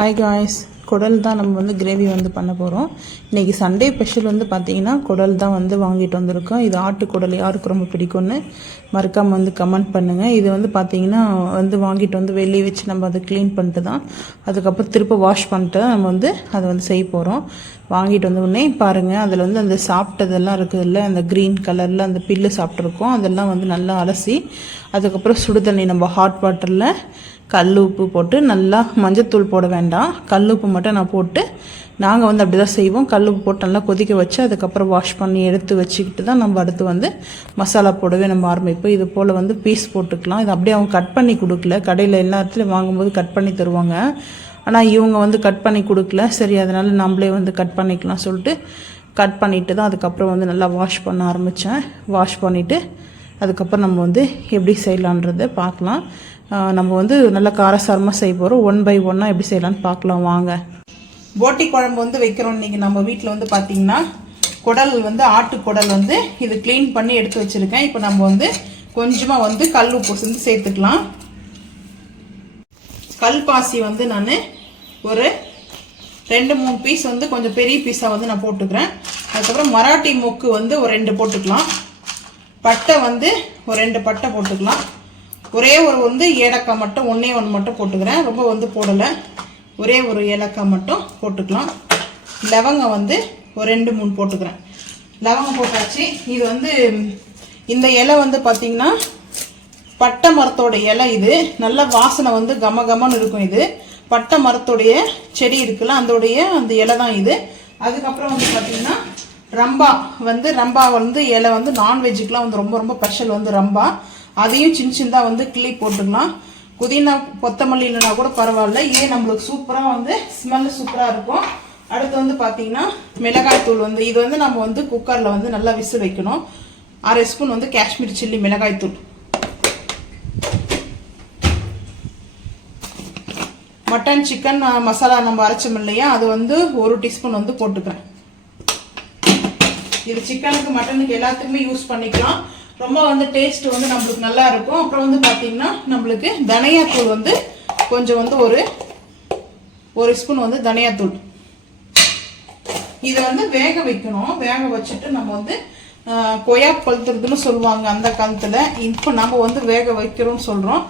Hi guys, குடல் தான் நம்ம வந்து கிரேவி வந்து பண்ண போகிறோம். இன்றைக்கி சண்டே ஸ்பெஷல் வந்து பார்த்திங்கன்னா குடல் தான் வந்து வாங்கிட்டு வந்திருக்கோம். இது ஆட்டுக்குடல் யாருக்கு ரொம்ப பிடிக்கும்னு மறக்காமல் வந்து கமெண்ட் பண்ணுங்கள். இது வந்து பார்த்திங்கன்னா வந்து வாங்கிட்டு வந்து வெளியே வச்சு நம்ம அதை க்ளீன் பண்ணிட்டு தான் அதுக்கப்புறம் திரும்ப வாஷ் பண்ணிட்டு நம்ம வந்து அதை வந்து செய்ய போகிறோம். வாங்கிட்டு வந்து உடனே பாருங்கள், அதில் வந்து அந்த சாப்பிட்டதெல்லாம் இருக்குதுல்ல, அந்த க்ரீன் கலரில் அந்த பில்லு சாப்பிட்ருக்கோம். அதெல்லாம் வந்து நல்லா அலசி அதுக்கப்புறம் சுடு தண்ணி நம்ம ஹாட் வாட்டரில் கல் உப்பு போட்டு, நல்லா மஞ்சத்தூள் போட வேண்டாம், கல் உப்பு மட்டும் நான் போட்டு, நாங்கள் வந்து அப்படி தான் செய்வோம். கல் உப்பு போட்டு நல்லா கொதிக்க வச்சு அதுக்கப்புறம் வாஷ் பண்ணி எடுத்து வச்சுக்கிட்டு தான் நம்ம அடுத்து வந்து மசாலா போடவே நம்ம ஆரம்பிப்போம். இது போல் வந்து பீஸ் போட்டுக்கலாம். இது அப்படியே அவங்க கட் பண்ணி கொடுக்கல, கடையில் எல்லா இடத்துலையும் வாங்கும்போது கட் பண்ணி தருவாங்க. ஆனால் இவங்க வந்து கட் பண்ணி கொடுக்கல. சரி, அதனால் நம்மளே வந்து கட் பண்ணிக்கலாம் சொல்லிட்டு கட் பண்ணிவிட்டு தான் அதுக்கப்புறம் வந்து நல்லா வாஷ் பண்ண ஆரம்பித்தேன். வாஷ் பண்ணிவிட்டு அதுக்கப்புறம் நம்ம வந்து எப்படி செய்யலான்றதை பார்க்கலாம். நம்ம வந்து நல்லா காரசாரமாக செய்ய போகிறோம். 1 by 1 எப்படி செய்யலான்னு பார்க்கலாம் வாங்க. போட்டி குழம்பு வந்து வைக்கிறோம் இன்றைக்கி நம்ம வீட்டில். வந்து பார்த்திங்கன்னா குடல் வந்து ஆட்டுக்குடல் வந்து இது க்ளீன் பண்ணி எடுத்து வச்சுருக்கேன். இப்போ நம்ம வந்து கொஞ்சமாக வந்து கல் உப்பு வந்து சேர்த்துக்கலாம். கல்பாசி வந்து நான் ஒரு 2-3 பீஸ் வந்து கொஞ்சம் பெரிய பீஸாக வந்து நான் போட்டுக்கிறேன். அதுக்கப்புறம் மராட்டி மொக்கு வந்து ஒரு 2 போட்டுக்கலாம். பட்டை வந்து ஒரு 2 பட்டை போட்டுக்கலாம். ஒரே ஒரு வந்து ஏலக்காய் மட்டும் 1 மட்டும் போட்டுக்கிறேன், ரொம்ப வந்து போடலை. ஒரே ஒரு ஏலக்காய் மட்டும் போட்டுக்கலாம். லவங்கம் வந்து ஒரு 2-3 போட்டுக்கிறேன். லவங்கம் போட்டாச்சு. இது வந்து இந்த இலை வந்து பார்த்திங்கன்னா பட்டை மரத்தோட இலை. இது நல்ல வாசனை வந்து கமகமன்னு இருக்கும். இது பட்டை மரத்தோடைய செடி இருக்குல்ல, அந்த இலை தான் இது. அதுக்கப்புறம் வந்து பார்த்திங்கன்னா ரம்பா வந்து இலை வந்து நான்வெஜ்ஜுக்கெலாம் வந்து ரொம்ப ரொம்ப ஸ்பெஷல் வந்து ரம்பா. அதையும் சின்னதாக வந்து கிள்ளி போட்டுக்கலாம். புதினா கொத்தமல்லி இல்லைனா கூட பரவாயில்ல, ஏன் நம்மளுக்கு சூப்பராக வந்து ஸ்மெல்லு சூப்பராக இருக்கும். அடுத்து வந்து பார்த்திங்கன்னா மிளகாய் தூள் வந்து இது வந்து நம்ம வந்து குக்கரில் வந்து நல்லா விசில் வைக்கணும். 1/2 ஸ்பூன் வந்து காஷ்மீர் சில்லி மிளகாய் தூள். மட்டன் சிக்கன் மசாலா நம்ம அரைச்சோம் இல்லையா, அது வந்து 1 டீஸ்பூன் வந்து போட்டுக்கிறேன். இது சிக்கனுக்கு மட்டனுக்கு எல்லாத்துக்குமே யூஸ் பண்ணிக்கலாம். ரொம்ப வந்து டேஸ்ட் வந்து நம்மளுக்கு நல்லா இருக்கும். அப்புறம் வந்து பார்த்திங்கன்னா நம்மளுக்கு தனியாத்தூள் வந்து கொஞ்சம் வந்து ஒரு ஸ்பூன் வந்து தனியாத்தூள். இது வந்து வேக வைக்கணும். வேக வச்சுட்டு நம்ம வந்து கொய்யா பழுத்துறதுன்னு சொல்லுவாங்க அந்த காலத்தில். இப்போ நம்ம வந்து வேக வைக்கிறோம்னு சொல்கிறோம்.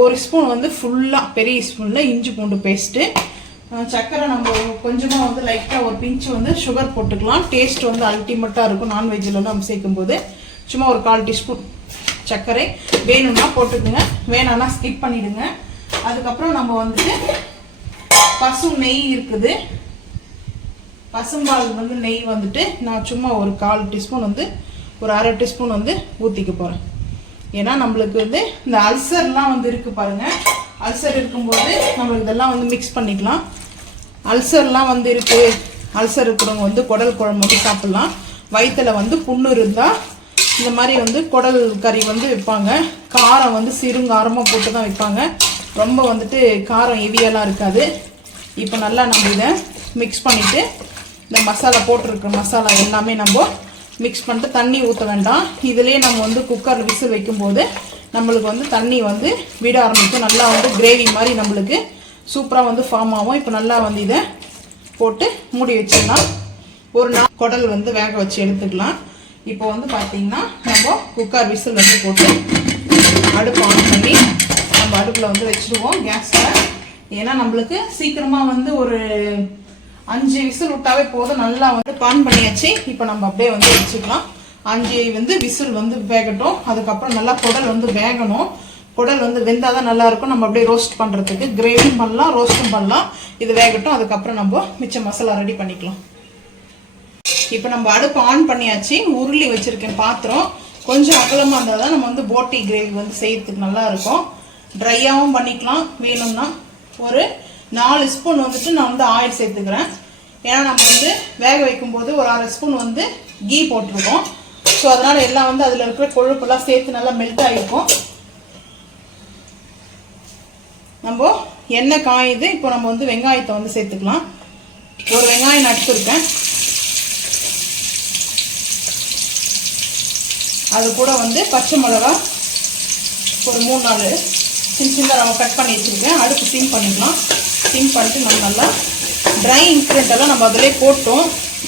1 ஸ்பூன் வந்து ஃபுல்லாக பெரிய ஸ்பூனில் இஞ்சி பூண்டு பேஸ்ட்டு. சர்க்கரை நம்ம கொஞ்சமாக வந்து லைட்டாக ஒரு பிஞ்சு வந்து சுகர் போட்டுக்கலாம். டேஸ்ட் வந்து அல்டிமேட்டாக இருக்கும் நான்வெஜ்ஜில் நம்ம சேர்க்கும்போது. சும்மா ஒரு 1/4 டீஸ்பூன் சர்க்கரை வேணும்னா போட்டுக்குங்க, வேணான்னா ஸ்கிப் பண்ணிவிடுங்க. அதுக்கப்புறம் நம்ம வந்துட்டு பசு நெய் இருக்குது, பசும்பால் வந்து நெய் வந்துட்டு நான் சும்மா ஒரு 1/4 டீஸ்பூன் வந்து ஒரு 1/2 டீஸ்பூன் வந்து ஊற்றிக்க போகிறேன். ஏன்னா நம்மளுக்கு வந்து இந்த அல்சர்லாம் வந்து இருக்குது பாருங்கள். அல்சர் இருக்கும்போது நம்மளுக்கு இதெல்லாம் வந்து மிக்ஸ் பண்ணிக்கலாம். அல்சர்லாம் வந்து இருக்குது, அல்சர் இருக்கிறவங்க வந்து குடல் குழம்பு வந்து சாப்பிட்லாம். வயிற்றில் வந்து புண்ணு இருந்தால் இந்த மாதிரி வந்து குடல் கறி வந்து வைப்பாங்க. காரம் வந்து சிறுங்காரமாக போட்டு தான் வைப்பாங்க. ரொம்ப வந்துட்டு காரம் ஹெவியெல்லாம் இருக்காது. இப்போ நல்லா நம்ம இதை மிக்ஸ் பண்ணிவிட்டு இந்த மசாலா போட்டிருக்க மசாலா எல்லாமே நம்ம மிக்ஸ் பண்ணிட்டு தண்ணி ஊற்ற வேண்டாம். இதிலே நம்ம வந்து குக்கரில் விசில் வைக்கும்போது நம்மளுக்கு வந்து தண்ணி வந்து விட ஆரம்பிக்கும். நல்லா வந்து கிரேவி மாதிரி நம்மளுக்கு சூப்பராக வந்து ஃபார்ம் ஆகும். இப்போ நல்லா வந்து இதை போட்டு மூடி வச்சிடலாம். ஒரு நாள் குடல் வந்து வேக வச்சு எடுத்துக்கலாம். இப்போ வந்து பார்த்திங்கன்னா நம்ம குக்கர் விசில் வந்து போட்டு அடுப்பு ஆன் பண்ணி நம்ம அடுப்பில் வந்து வச்சுருவோம் கேஸில். ஏன்னா நம்மளுக்கு சீக்கிரமாக வந்து ஒரு 5 விசில் விட்டாவே போதும். நல்லா வந்து ஆன் பண்ணியாச்சு. இப்போ நம்ம அப்படியே வந்து வச்சுக்கலாம். 5 வந்து விசில் வந்து வேகட்டும். அதுக்கப்புறம் நல்லா குடல் வந்து வேகணும். குடல் வந்து வெந்தால் தான் நல்லாயிருக்கும். நம்ம அப்படியே ரோஸ்ட் பண்ணுறதுக்கு கிரேவியும் பண்ணலாம், ரோஸ்ட்டும் பண்ணலாம். இது வேகட்டும். அதுக்கப்புறம் நம்ம மிச்ச மசாலா ரெடி பண்ணிக்கலாம். இப்போ நம்ம அடுப்பு ஆன் பண்ணியாச்சு. உருளி வச்சுருக்கேன் பாத்திரம். கொஞ்சம் அகலமாக இருந்தால் தான் நம்ம வந்து போட்டி கிரேவி வந்து செய்யறதுக்கு நல்லாயிருக்கும். ட்ரையாகவும் பண்ணிக்கலாம். வேணும்னா ஒரு 4 ஸ்பூன் வந்துட்டு நான் வந்து ஆயில் சேர்த்துக்கிறேன். ஏன்னா நம்ம வந்து வேக வைக்கும்போது ஒரு 1/2 ஸ்பூன் வந்து கீ போட்டிருக்கோம். ஸோ அதனால் எல்லாம் வந்து அதில் இருக்கிற கொழுப்பெல்லாம் சேர்த்து நல்லா மெல்ட் ஆகிருக்கும். நம்ம எண்ணெய் காயுது. இப்போ நம்ம வந்து வெங்காயத்தை வந்து சேர்த்துக்கலாம். ஒரு வெங்காயம் நட்டுருக்கேன். அது கூட வந்து பச்சை மிளகா ஒரு 3-4 சின்ன சின்னதாக நம்ம கட் பண்ணி வச்சுருக்கேன். அடுப்பு சிம் பண்ணிக்கலாம். சிம் பண்ணிட்டு நம்ம நல்லா ட்ரை இன்க்ரிடியன்ட் எல்லாம் நம்ம அதிலே போட்டோம்.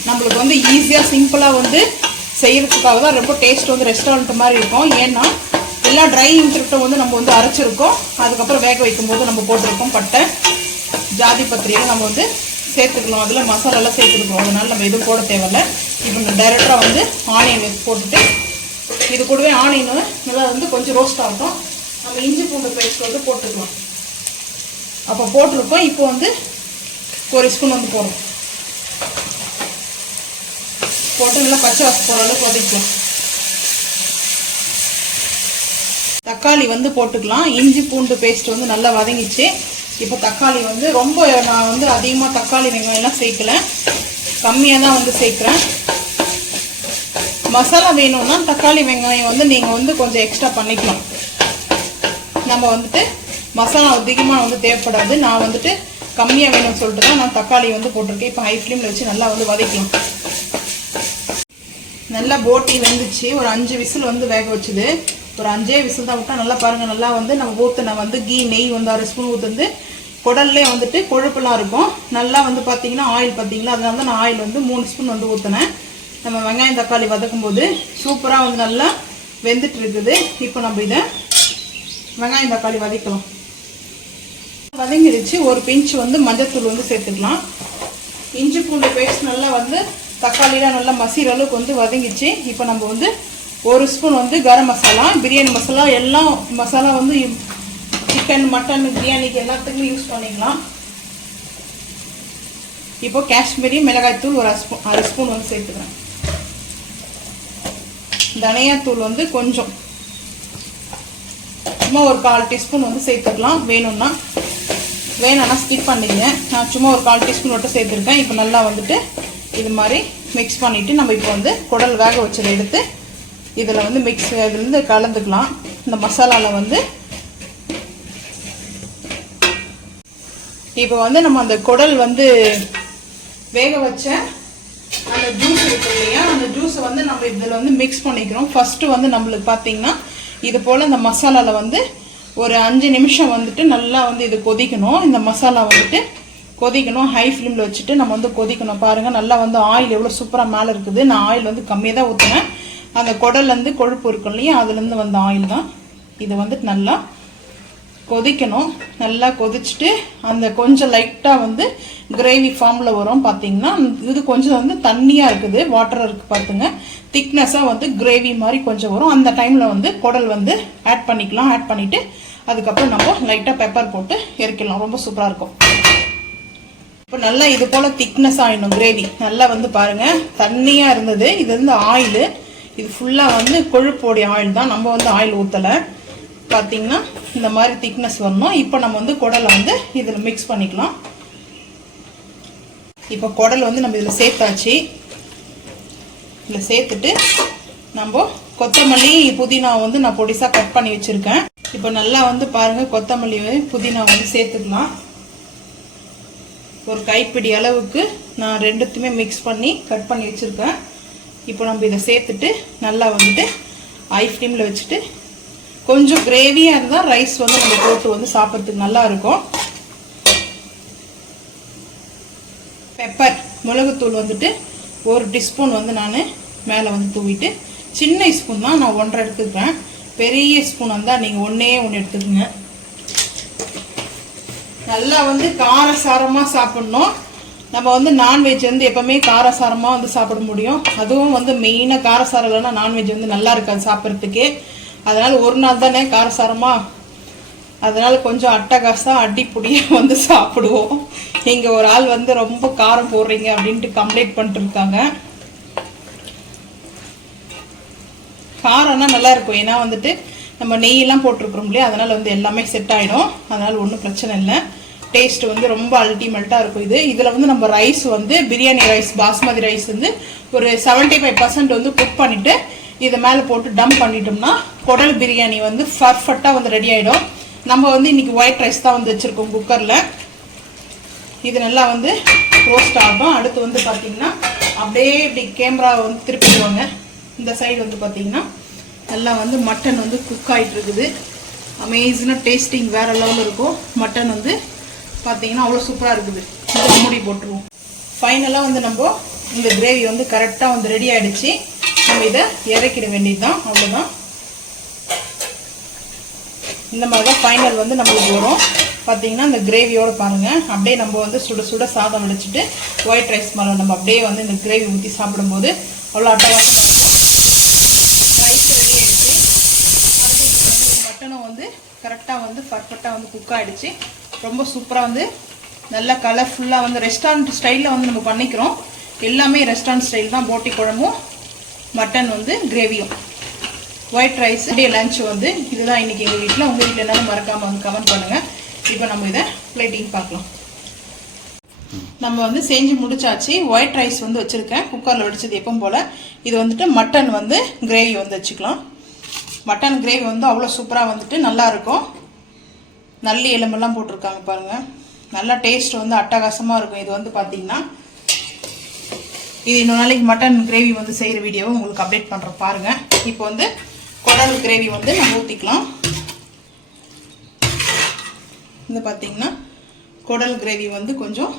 நம்மளுக்கு வந்து ஈஸியாக சிம்பிளாக வந்து செய்கிறதுக்காக தான் ரொம்ப டேஸ்ட் வந்து ரெஸ்டாரண்ட் மாதிரி இருக்கும். ஏன்னா எல்லா ட்ரை இன்க்ரிடியன்ட்டும் வந்து நம்ம வந்து அரைச்சிருக்கோம். அதுக்கப்புறம் வேக வைக்கும்போது நம்ம போட்டிருக்கோம் பட்டை ஜாதி பத்திரியை நம்ம வந்து சேர்த்துக்கலாம். அதில் மசாலாலாம் சேர்த்துருக்கோம். அதனால நம்ம எதுவும் போட தேவையில்லை. இப்போ டைரெக்டாக வந்து ஆனியன் போட்டுட்டு இது கூடவே ஆனியன் நல்லா வந்து கொஞ்சம் ரோஸ்ட் ஆகட்டும். நம்ம இஞ்சி பூண்டு பேஸ்ட் வந்து போட்டுக்கலாம். அப்போ போட்டிருக்கோம். இப்போ வந்து ஒரு ஸ்பூன் வந்து போடுறோம். போட்டு நல்லா பச்சை வாசம் போகிற அளவுக்கு வதக்கலாம். தக்காளி வந்து போட்டுக்கலாம். இஞ்சி பூண்டு பேஸ்ட் வந்து நல்லா வதங்கிச்சு. இப்போ தக்காளி வந்து ரொம்ப நான் வந்து அதிகமாக தக்காளி வெங்காயம்லாம் சேர்க்கலை, கம்மியாக தான் வந்து சேர்க்குறேன். மசாலா வேணும்னா தக்காளி வெங்காயம் வந்து நீங்கள் வந்து கொஞ்சம் எக்ஸ்ட்ரா பண்ணிக்கலாம். நம்ம வந்துட்டு மசாலா அதிகமாக வந்து தேவைப்படாது. நான் வந்துட்டு கம்மியாக வேணும்னு சொல்லிட்டு தான் நான் தக்காளி வந்து போட்டிருக்கேன். இப்போ ஹை ஃப்ளேமில் வச்சு நல்லா வந்து வதக்கலாம். நல்லா போட்டி வெந்துச்சு. ஒரு 5 விசில் வந்து வேக வச்சுது. ஒரு 5 விசில் தான் விட்டா நல்லா பாருங்கள். நல்லா வந்து நம்ம ஊற்றின வந்து கீ நெய் வந்து 1/2 ஸ்பூன் ஊற்றுந்து குடல்லே வந்துட்டு கொழுப்பெல்லாம் இருக்கும். நல்லா வந்து பார்த்தீங்கன்னா ஆயில் பார்த்தீங்களா, அதனால தான் நான் ஆயில் வந்து 3 ஸ்பூன் வந்து ஊற்றினேன். நம்ம வெங்காயம் தக்காளி வதக்கும் போது சூப்பராக வந்து நல்லா வெந்துட்டு இருக்குது. இப்போ நம்ம இதை வெங்காயம் தக்காளி வதக்கலாம். வதங்கிடுச்சு. ஒரு பிஞ்ச் வந்து மஞ்சத்தூள் வந்து சேர்த்துக்கலாம். இஞ்சி பூண்டு பேஸ்ட் நல்லா வந்து தக்காளிலாம் நல்லா மசிற அளவுக்கு வந்து வதங்கிச்சு. இப்போ நம்ம வந்து 1 ஸ்பூன் வந்து கரம் மசாலா, பிரியாணி மசாலா, எல்லாம் மசாலா வந்து சிக்கன் மட்டன் பிரியாணிக்கு எல்லாத்துக்குமே யூஸ் பண்ணிக்கலாம். இப்போ காஷ்மீரி மிளகாய்த்தூள் ஒரு அரை ஸ்பூன் வந்து சேர்த்துக்கிறேன். தனியாத்தூள் வந்து கொஞ்சம் சும்மா ஒரு 1/4 டீஸ்பூன் வந்து சேர்த்துக்கலாம். வேணும்னா ஸ்கிப் பண்ணிடுங்க. நான் சும்மா ஒரு 1/4 டீஸ்பூன் மட்டும் சேர்த்துருக்கேன். இப்போ நல்லா வந்துட்டு இது மாதிரி மிக்ஸ் பண்ணிவிட்டு நம்ம இப்போ வந்து குடல் வேக வச்சதை எடுத்து இதில் வந்து இதுலேருந்து கலந்துக்கலாம். இந்த மசாலாவில் வந்து இப்போ வந்து நம்ம அந்த குடல் வந்து வேக வச்ச அந்த ஜூஸ் இருக்கு இல்லையா, அந்த ஜூஸை வந்து நம்ம இதில் வந்து மிக்ஸ் பண்ணிக்கிறோம். ஃபஸ்ட்டு வந்து நம்மளுக்கு பார்த்தீங்கன்னா இது போல் இந்த மசாலாவில் வந்து ஒரு 5 நிமிஷம் வந்துட்டு நல்லா வந்து இது கொதிக்கணும். இந்த மசாலா வந்துட்டு கொதிக்கணும். ஹை ஃப்ளேமில் வச்சுட்டு நம்ம வந்து கொதிக்கணும். பாருங்கள் நல்லா வந்து ஆயில் எவ்வளோ சூப்பராக மேலே இருக்குது. நான் ஆயில் வந்து கம்மியாக தான் ஊற்றினேன். அந்த குடல்லேருந்து கொழுப்பு இருக்கும் இல்லையா, அதுலேருந்து வந்த ஆயில் தான். இது வந்துட்டு நல்லா கொதிக்கணும். நல்லா கொதிச்சுட்டு அந்த கொஞ்சம் லைட்டாக வந்து கிரேவி ஃபார்மில் வரும். பார்த்தீங்கன்னா இது கொஞ்சம் வந்து தண்ணியாக இருக்குது, வாட்டராக இருக்குது பார்த்துங்க. திக்னஸாக வந்து கிரேவி மாதிரி கொஞ்சம் வரும். அந்த டைமில் வந்து குடல் வந்து ஆட் பண்ணிக்கலாம். ஆட் பண்ணிவிட்டு அதுக்கப்புறம் நம்ம லைட்டாக பெப்பர் போட்டு இறக்கிடலாம். ரொம்ப சூப்பராக இருக்கும். இப்போ நல்லா இது போல் திக்னஸ் ஆகிடணும் கிரேவி. நல்லா வந்து பாருங்கள் தண்ணியாக இருந்தது. இது வந்து ஆயிலு, இது ஃபுல்லாக வந்து கொழுப்போடைய ஆயில் தான். நம்ம வந்து ஆயில் ஊற்றலை. பார்த்தீங்கன்னா இந்த மாதிரி திக்னஸ் வரணும். இப்போ நம்ம வந்து குடலை வந்து இதில் மிக்ஸ் பண்ணிக்கலாம். இப்போ குடல் வந்து நம்ம இதில் சேர்த்தாச்சு. இதில் சேர்த்துட்டு நம்ம கொத்தமல்லி புதினா வந்து நான் பொடிசாக கட் பண்ணி வச்சுருக்கேன். இப்போ நல்லா வந்து பாருங்கள் கொத்தமல்லி புதினா வந்து சேர்த்துக்கலாம். ஒரு கைப்பிடி அளவுக்கு நான் ரெண்டுத்தையுமே மிக்ஸ் பண்ணி கட் பண்ணி வச்சுருக்கேன். இப்போ நம்ம இதை சேர்த்துட்டு நல்லா வந்துட்டு ஹை ஃப்ளேமில் வச்சுட்டு கொஞ்சம் கிரேவியாக இருந்தால் ரைஸ் வந்து நம்ம போட்டு வந்து சாப்பிட்றதுக்கு நல்லா இருக்கும். பெப்பர் மிளகுத்தூள் வந்துட்டு 1 டீஸ்பூன் வந்து நான் மேலே வந்து தூவிட்டு, சின்ன ஸ்பூன் தான் நான் 1.5 எடுத்துக்கிறேன். பெரிய ஸ்பூன் வந்தால் நீங்கள் 1 எடுத்துக்கோங்க. நல்லா வந்து காரசாரமாக சாப்பிட்ணும். நம்ம வந்து நான்வெஜ் வந்து எப்போவுமே காரசாரமாக வந்து சாப்பிட முடியும். அதுவும் வந்து மெயினாக காரசாரம் இல்லைன்னா நான்வெஜ் வந்து நல்லா இருக்காது சாப்பிட்றதுக்கு. அதனால் ஒரு நாள் தானே காரசாரமாக, அதனால் கொஞ்சம் அட்டகாசாக அடிப்பொடியாக வந்து சாப்பிடுவோம். இங்கே ஒரு ஆள் வந்து ரொம்ப காரம் போடுறீங்க அப்படின்ட்டு கம்ப்ளைண்ட் பண்ணிட்டு இருக்காங்க. காரம்னா நல்லா இருக்கும். ஏன்னா வந்துட்டு நம்ம நெய்யெல்லாம் போட்டிருக்கிறோம் இல்லையா, அதனால் வந்து எல்லாமே செட் ஆகிடும். அதனால் ஒன்றும் பிரச்சனை இல்லை. டேஸ்ட் வந்து ரொம்ப அல்டிமேட்டாக இருக்கும். இதில் வந்து நம்ம ரைஸ் வந்து பிரியாணி ரைஸ் பாஸ்மதி ரைஸ் வந்து ஒரு 75% வந்து குக் பண்ணிவிட்டு இதை மேலே போட்டு டம்ப் பண்ணிட்டோம்னா குடல் பிரியாணி வந்து பர்ஃபெக்டாக வந்து ரெடி ஆகிடும். நம்ம வந்து இன்றைக்கி ஒயிட் ரைஸ் தான் வந்து வச்சுருக்கோம் குக்கரில். இது நல்லா வந்து ரோஸ்ட் ஆகும். அடுத்து வந்து பார்த்திங்கன்னா அப்படியே இப்படி கேமராவை வந்து திருப்பிடுவாங்க. இந்த சைடு வந்து பார்த்திங்கன்னா நல்லா வந்து மட்டன் வந்து குக் ஆகிட்டு இருக்குது. அமேசிங்காக டேஸ்டிங் வேறு லெவலில் இருக்கும். மட்டன் வந்து பார்த்தீங்கன்னா அவ்வளோ சூப்பராக இருக்குது. இதை மூடி போட்டுருவோம். ஃபைனலாக வந்து நம்ம இந்த கிரேவி வந்து கரெக்டாக வந்து ரெடி ஆகிடுச்சு. நம்ம இதை இறக்கிட வேண்டியது தான், அவ்வளோதான். இந்த மாதிரி தான் ஃபைனல் வந்து நம்மளுக்கு வரும். பார்த்தீங்கன்னா இந்த கிரேவியோடு பாருங்கள், அப்படியே நம்ம வந்து சுட சுட சாதம் வடிச்சிட்டு ஒயிட் ரைஸ் மேலே நம்ம அப்படியே வந்து இந்த கிரேவி ஊற்றி சாப்பிடும்போது அவ்வளோ அட்டகாசமாக இருக்கும். ரைஸ் ரெடி ஆகிடுச்சு. மட்டனும் வந்து கரெக்டாக வந்து பர்ஃபெக்டாக வந்து குக் ஆகிடுச்சு. ரொம்ப சூப்பராக வந்து நல்லா கலர்ஃபுல்லாக வந்து ரெஸ்டாரண்ட் ஸ்டைலில் வந்து நம்ம பண்ணிக்கிறோம். எல்லாமே ரெஸ்டாரண்ட் ஸ்டைல் தான். போட்டி குழம்பும் மட்டன் வந்து கிரேவியும் ஒயிட் ரைஸ் டே லஞ்ச் வந்து இதுதான் இன்றைக்கி எங்கள் வீட்டில். உங்கள் வீட்டில் என்னென்னு மறக்காமல் வந்து கமெண்ட் பண்ணுங்கள். இப்போ நம்ம இதை பிளேட்டிங் பார்க்கலாம். நம்ம வந்து செஞ்சு முடிச்சாச்சு. ஒயிட் ரைஸ் வந்து வச்சுருக்கேன், குக்கரில் வடிச்சது எப்பவும் போல். இது வந்துட்டு மட்டன் வந்து கிரேவி வந்து வச்சுக்கலாம். மட்டன் கிரேவி வந்து அவ்வளோ சூப்பராக வந்துட்டு நல்லாயிருக்கும். நல்லி எலும்பெல்லாம் போட்டிருக்காங்க பாருங்கள். நல்லா டேஸ்ட் வந்து அட்டகாசமாக இருக்கும். இது வந்து பார்த்திங்கன்னா இது இன்னொரு நாளைக்கு மட்டன் கிரேவி வந்து செய்கிற வீடியோவை உங்களுக்கு அப்டேட் பண்ணுறோம் பாருங்கள். இப்போ வந்து குடல் கிரேவி வந்து நம்ம ஊற்றிக்கலாம். இது பார்த்திங்கன்னா குடல் கிரேவி வந்து கொஞ்சம்